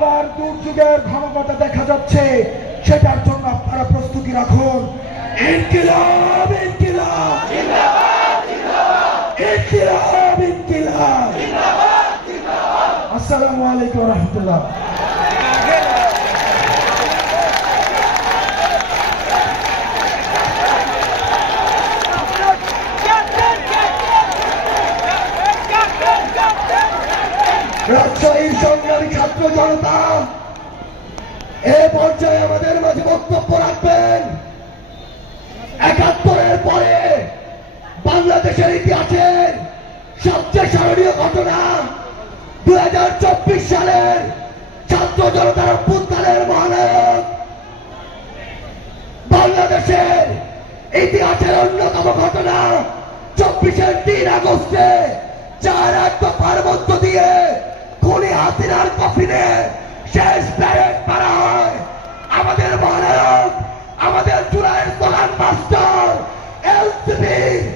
আবার দুর্যোগের ঘনঘটা দেখা যাচ্ছে সেটার জন্য আপনারা প্রস্তুতি রাখুন। আসসালামু আলাইকুম রহমতুল্লাহ। রাজশাহীর সংগ্রামী ছাত্র জনতা। এ পর্যায়ে আমাদের মাঝে বক্তব্য রাখবেন। একাত্তরের পরে বাংলাদেশের ইতিহাসের সবচেয়ে স্মরণীয় ঘটনা দুই হাজার চব্বিশ সালের ছাত্র জনতার অভ্যুত্থানের মহানায়ক। বাংলাদেশের ইতিহাসের অন্যতম ঘটনা চব্বিশের তিন আগস্টে চার এক খুনি হাসিনার কফিনে শেষ প্যারেড মারা হয়। আমাদের মহানায়ক আমাদের চূড়ায় প্রধান মাস্টার এলসিপি